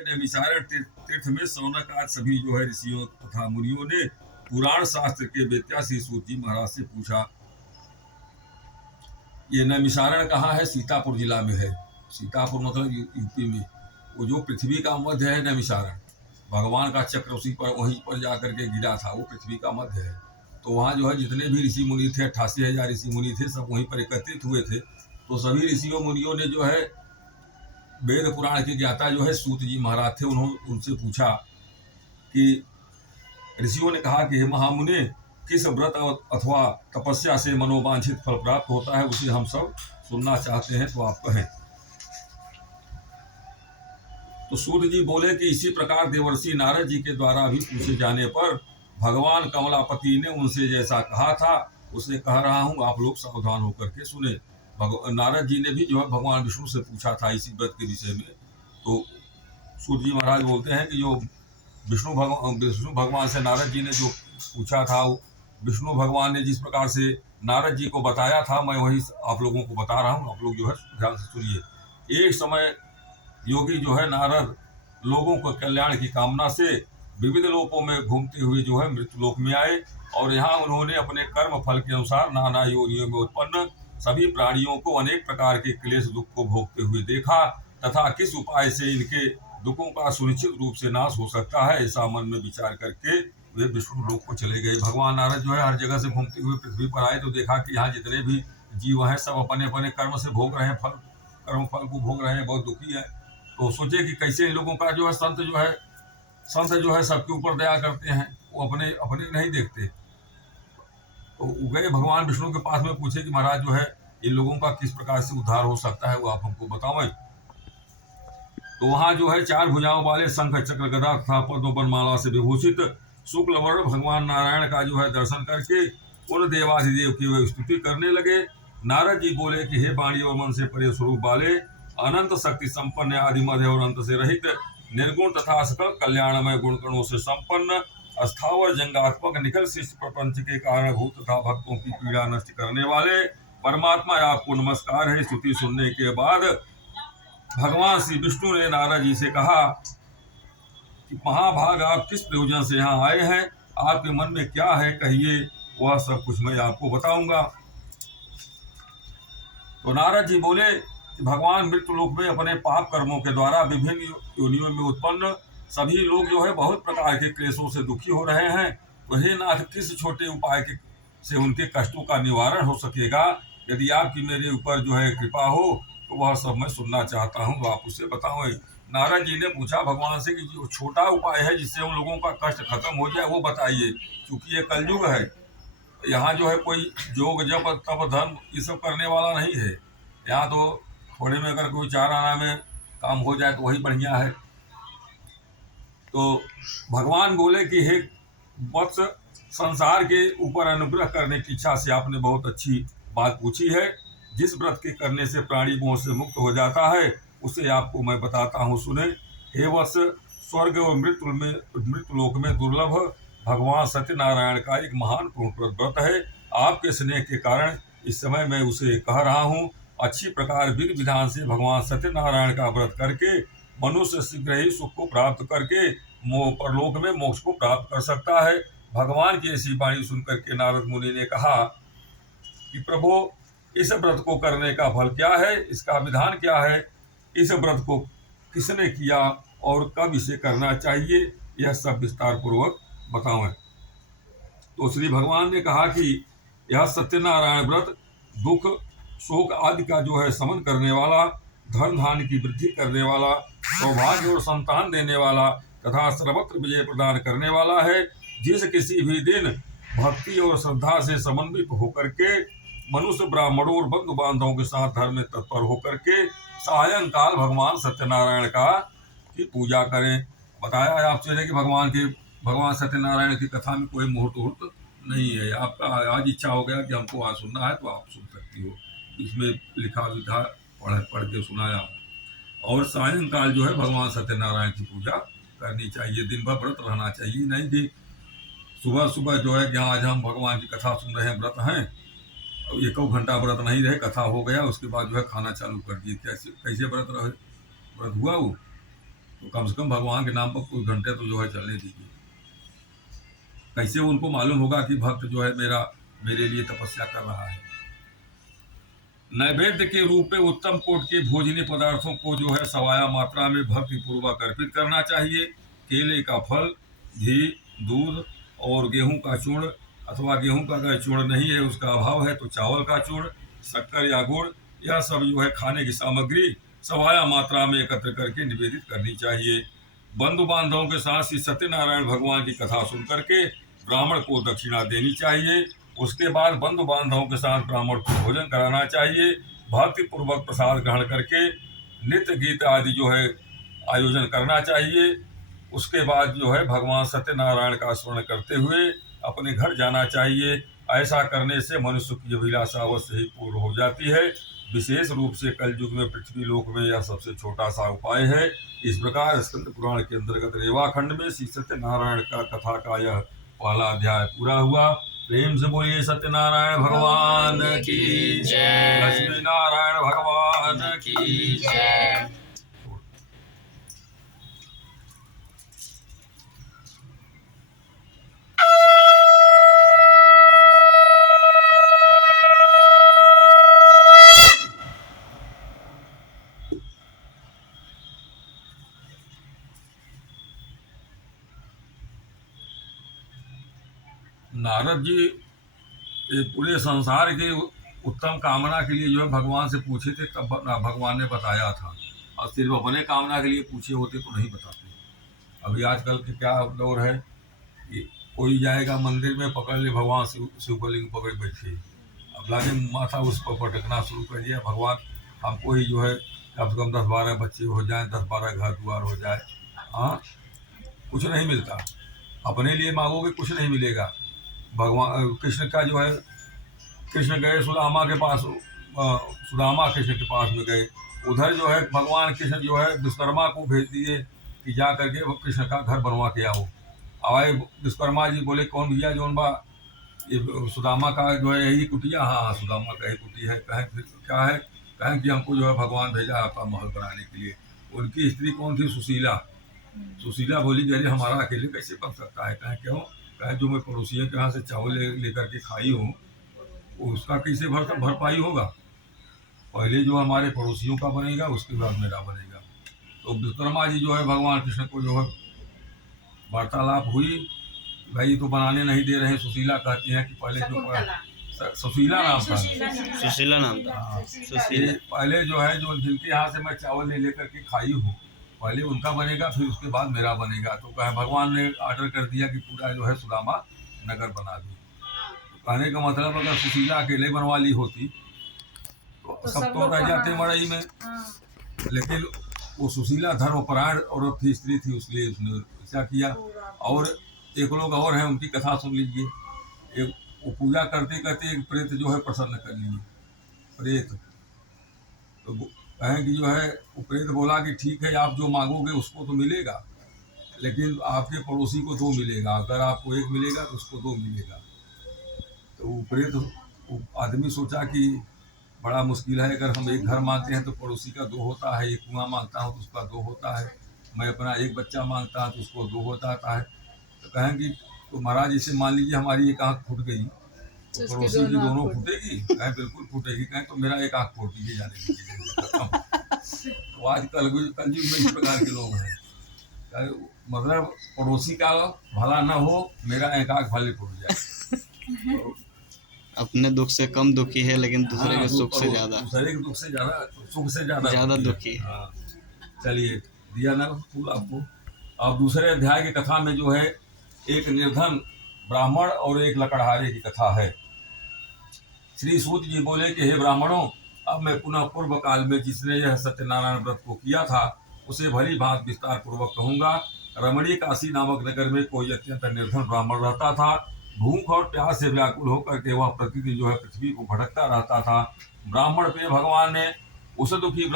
नैमिषारण्य तीर्थ में शौनक आज सभी जो है ऋषियों तथा मुनियों ने पुराण शास्त्र के वेत्या श्री सूत जी महाराज से पूछा। ये नैमिषारण्य कहाँ है? सीतापुर जिला में है। सीतापुर मतलब यूपी में। वो जो पृथ्वी का मध्य है नैमिषारण्य, भगवान का चक्र उसी पर वहीं पर जाकर के गिरा था, वो पृथ्वी का मध्य है। तो वहाँ जो है जितने भी ऋषि मुनि थे, 88,000 ऋषि मुनि थे, सब वहीं पर एकत्रित हुए थे। तो सभी ऋषियों मुनियों ने जो है वेद पुराण के ज्ञाता जो है सूत जी महाराज थे, उन्होंने उनसे पूछा कि ऋषियों ने कहा कि हे महामुने, किस व्रत अथवा तपस्या से मनोवांछित फल प्राप्त होता है, उसे हम सब सुनना चाहते हैं, तो आप कहें। तो सूत जी बोले कि इसी प्रकार देवर्षि नारद जी के द्वारा भी पूछे जाने पर भगवान कमलापति ने उनसे जैसा कहा था उसे कह रहा हूँ, आप लोग सावधान होकर के सुने। नारद जी ने भी जो है भगवान विष्णु से पूछा था इसी व्रत के विषय में। तो सूत जी महाराज बोलते हैं कि जो विष्णु भगवान से नारद जी ने जो पूछा था, विष्णु भगवान ने जिस प्रकार से नारद जी को बताया था, मैं वही आप लोगों को बता रहा हूँ। आप लोग जो है ध्यान से सुनिए। एक समय योगी जो है नारद लोगों को कल्याण की कामना से विविध लोकों में घूमते हुए जो है मृत्यु लोक में आए, और यहाँ उन्होंने अपने कर्म फल के अनुसार नाना योनियों में उत्पन्न सभी प्राणियों को अनेक प्रकार के क्लेश दुख को भोगते हुए देखा, तथा किस उपाय से इनके दुखों का सुनिश्चित रूप से नाश हो सकता है, ऐसा मन में विचार करके वे विष्णु लोक को चले गए। भगवान नारद जो है हर जगह से घूमते हुए पृथ्वी पर आए, तो देखा कि यहाँ जितने भी जीव हैं सब अपने अपने कर्म से भोग रहे हैं, कर्म फल को भोग रहे हैं, बहुत दुखी है। तो सोचे कि कैसे इन लोगों का जो है संत जो है सबके ऊपर दया करते हैं, वो अपने अपने नहीं देखते। तो गए भगवान विष्णु के पास में, पूछे कि महाराज जो है इन लोगों का किस प्रकार से उद्धार हो सकता है, वो आप हमको बताओ। तो वहां जो है 4 भुजाओं वाले शंख चक्र गदा तथा पद्म वनमाला से विभूषित शुक्ल वर्ण भगवान नारायण का जो है दर्शन करके उन देवाधिदेव की वे स्तुति करने लगे। नारद जी बोले कि हे वाणी और मन से परे स्वरूप वाले, अनंत शक्ति संपन्न, आदि मध्य और अंत से रहित, निर्गुण तथा सकल कल्याणमय गुणगणों से संपन्न, अस्थावर जंगात्मक निखिल सृष्टि प्रपंच के कारणभूत तथा भक्तों की पीड़ा नष्ट करने वाले परमात्मा, आपको नमस्कार है। स्तुति सुनने के बाद भगवान श्री विष्णु ने नारद जी से कहा कि महाभाग, आप किस प्रयोजन से यहाँ आए हैं, आपके मन में क्या है, कहिए, वह सब कुछ मैं आपको बताऊंगा। तो नारद जी बोले कि भगवान मृत्यु लोक में अपने पाप कर्मों के द्वारा विभिन्न योनियों में उत्पन्न सभी लोग जो है बहुत प्रकार के क्लेशों से दुखी हो रहे हैं। तो हे नाथ, किस छोटे उपाय से उनके कष्टों का निवारण हो सकेगा? यदि आपकी मेरे ऊपर जो है कृपा हो तो वह सब मैं सुनना चाहता हूँ, आप उसे बताओ। नारद जी ने पूछा भगवान से कि जो छोटा उपाय है जिससे उन लोगों का कष्ट खत्म हो जाए वो बताइए, क्योंकि ये कलयुग है। यहाँ जो है कोई योग जप तप धर्म ये सब करने वाला नहीं है। यहाँ तो थोड़े में अगर कोई 4 आना में काम हो जाए तो वही बढ़िया है। तो भगवान बोले कि हे वत्स, संसार के ऊपर अनुग्रह करने की इच्छा से आपने बहुत अच्छी बात पूछी है। जिस व्रत के करने से प्राणी मोह से मुक्त हो जाता है उसे आपको मैं बताता हूँ, सुने। हे वत्स, स्वर्ग और मृत्यु लोक में दुर्लभ भगवान सत्यनारायण का एक महान पूर्ण व्रत है। आपके स्नेह के कारण इस समय मैं उसे कह रहा हूँ। अच्छी प्रकार विधि विधान से भगवान सत्यनारायण का व्रत करके मनुष्य शीघ्र ही सुख को प्राप्त करके परलोक में मोक्ष को प्राप्त कर सकता है। भगवान की ऐसी वाणी सुनकर के नारद मुनि ने कहा कि प्रभु, इस व्रत को करने का फल क्या है, इसका विधान क्या है, इस व्रत को किसने किया और कब इसे करना चाहिए, यह सब विस्तार पूर्वक बताओ। तो श्री भगवान ने कहा कि यह सत्यनारायण व्रत दुख शोक आदि का जो है समन करने वाला, धन धान्य की वृद्धि करने वाला, सौभाग्य और संतान देने वाला तथा सर्वत्र विजय प्रदान करने वाला है। जिस किसी भी दिन भक्ति और श्रद्धा से समन्वित होकर के मनुष्य ब्राह्मणों और बंधु बांधवों के साथ धर्म में तत्पर होकर के सायंकाल भगवान सत्यनारायण का की पूजा करें। बताया आपसे कि भगवान सत्यनारायण की कथा में कोई मुहूर्त नहीं है। आपका आज इच्छा हो गया कि हमको आज सुनना है तो आप सुन सकती हो, इसमें लिखा विधा पढ़ के सुनाया। और सायंकाल जो है भगवान सत्यनारायण की पूजा करनी चाहिए। दिन भर व्रत रहना चाहिए, नहीं कि सुबह सुबह जो है कि आज हम भगवान की कथा सुन रहे हैं, व्रत हैं, अब 1 घंटा व्रत नहीं रहे, कथा हो गया, उसके बाद जो है खाना चालू कर दिए। कैसे व्रत हुआ वो? तो कम से कम भगवान के नाम पर कुछ घंटे तो जो है चलने दीजिए। कैसे उनको मालूम होगा कि भक्त जो है मेरे लिए तपस्या कर रहा है। नैवेद्य के रूप में उत्तम कोट के भोजनीय पदार्थों को जो है सवाया मात्रा में भक्ति पूर्वक अर्पित करना चाहिए। केले का फल, घी, दूध और गेहूं का चूर्ण अथवा गेहूं का अगर चूर्ण नहीं है, उसका अभाव है, तो चावल का चूर्ण, शक्कर या गुड़, यह सब जो है खाने की सामग्री सवाया मात्रा में एकत्र करके निवेदित करनी चाहिए। बंधु बांधवों के साथ श्री सत्यनारायण भगवान की कथा सुन करके ब्राह्मण को दक्षिणा देनी चाहिए। उसके बाद बंधु बांधवों के साथ ब्राह्मण को भोजन कराना चाहिए। भक्ति पूर्वक प्रसाद ग्रहण करके नृत्य गीत आदि जो है आयोजन करना चाहिए। उसके बाद जो है भगवान सत्यनारायण का स्मरण करते हुए अपने घर जाना चाहिए। ऐसा करने से मनुष्य की अभिलाषा अवश्य ही पूर्ण हो जाती है। विशेष रूप से कलयुग में पृथ्वी लोक में यह सबसे छोटा सा उपाय है। इस प्रकार स्कंद पुराण के अंतर्गत रेवाखंड में श्री सत्यनारायण का कथा का यह पहला अध्याय पूरा हुआ। प्रेम से बोलिए सत्यनारायण भगवान की जय, लक्ष्मी नारायण भगवान की जय। नारद जी ये पूरे संसार के उत्तम कामना के लिए जो है भगवान से पूछे थे, तब भगवान ने बताया था। और सिर्फ अपने कामना के लिए पूछे होते तो नहीं बताते। अभी आजकल के क्या दौर है कि कोई जाएगा मंदिर में, पकड़ ले भगवान शिवलिंग पकड़ बैठे, अब लागे माथा उस पर पटकना शुरू कर दिया। भगवान हमको ही जो है कम से कम 10-12 बच्चे हो जाए, 10-12 घर द्वार हो जाए। हाँ, कुछ नहीं मिलता। अपने लिए मांगोगे कुछ नहीं मिलेगा। भगवान कृष्ण का जो है, कृष्ण गए सुदामा के पास, सुदामा कृष्ण के पास में गए। उधर जो है भगवान कृष्ण जो है विश्वकर्मा को भेज दिए कि जा करके वो कृष्ण का घर बनवा के आओ। आए विश्वकर्मा जी बोले कौन भैया जौन बा, ये सुदामा का जो है यही कुटिया। हाँ, सुदामा का ही कुटी है। कहें फिर क्या है? कहें कि हमको जो है भगवान भेजा आपका महल बनाने के लिए। उनकी स्त्री कौन थी? सुशीला। सुशीला बोली कि अरे हमारा अकेले कैसे बन सकता है? कहें क्यों? कहें जो मैं पड़ोसियों के यहाँ से चावल लेकर के खाई हूँ, उसका कैसे भरपाई होगा? पहले जो हमारे पड़ोसियों का बनेगा, उसके बाद मेरा बनेगा। तो विश्वकर्मा जी जो है भगवान कृष्ण को जो है वार्तालाप हुई, भाई तो बनाने नहीं दे रहे। सुशीला कहती हैं कि पहले जो सुशीला नाम था, सुशीला नाम था। पहले जो है जो जिनके यहाँ से मैं चावल लेकर के खाई हूँ, पहले उनका बनेगा, फिर उसके बाद मेरा बनेगा। तो कहे भगवान ने ऑर्डर कर दिया कि पूरा जो है सुदामा नगर बना दी। तो कहने का मतलब अगर सुशीला अकेले बनवा ली होती तो सब तो रह जाते मड़ई में। लेकिन वो सुशीला धर्मपरायण औरत थी, स्त्री थी, इसलिए उसने ऐसा किया। और एक लोग और हैं, उनकी कथा सुन लीजिए। एक वो पूजा करते करते एक प्रेत जो है प्रसन्न कर लिए। प्रेत तो कहें कि जो है वो प्रेत बोला कि ठीक है, आप जो मांगोगे उसको तो मिलेगा, लेकिन आपके पड़ोसी को 2 मिलेगा। अगर आपको 1 मिलेगा तो उसको 2 मिलेगा। तो वो प्रेत, वो आदमी सोचा कि बड़ा मुश्किल है, अगर हम एक घर मांगते हैं तो पड़ोसी का 2 होता है, एक कुआं मांगता हूँ तो उसका 2 होता है, मैं अपना एक बच्चा मांगता हूँ तो उसको 2 होता है। तो कहें कि तो महाराज इसे मान लीजिए हमारी एक आँख फूट गई तो पड़ोसी की दोनों फूटेगी? कहें बिल्कुल फूटेगी। कहें तो मेरा एक आँख फोड़ दीजिए जाने दीजिए। तो आज कलयुग में इस प्रकार के लोग हैं, मतलब पड़ोसी का भला न हो, मेरा एक आँख भले फूट जाए। तो अपने दुख से कम दुखी है, लेकिन दूसरे के सुख से ज्यादा, दूसरे के दुख से ज्यादा दुखी है। हाँ, चलिए दिया ना फूल आपको। अब दूसरे अध्याय की कथा में जो है एक निर्धन ब्राह्मण और एक लकड़हारे की कथा है। श्री सूत जी बोले कि हे ब्राह्मणों, अब मैं पुनः पूर्व काल में जिसने यह सत्यनारायण व्रत को किया था उसे भली भांति विस्तार पूर्वक कहूंगा। रमणीय काशी नामक नगर में कोई अत्यंत निर्धन ब्राह्मण रहता था। भूख और प्यास से व्याकुल होकर के वह प्रतिदिन जो है पृथ्वी को भटकता रहता था। ब्राह्मण पे भगवान ने उस दुखी